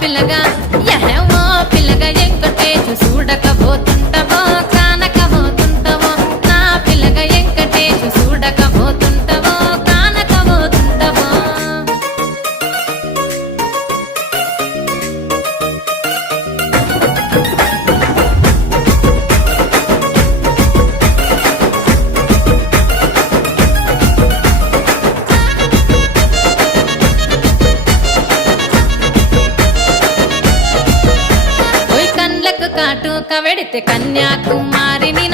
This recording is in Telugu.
పిల్లగా యహో పిల్లగా ఎంకటేశు చూడకపోతుంటవో కానకపోతుంటవో నా పిల్లగా ఎంకటేశు చూడకపోతుంటవో కానకపోతుంటవో ఓయ్ కండ్లకు కాటుక వెడితే కన్యాకుమారిని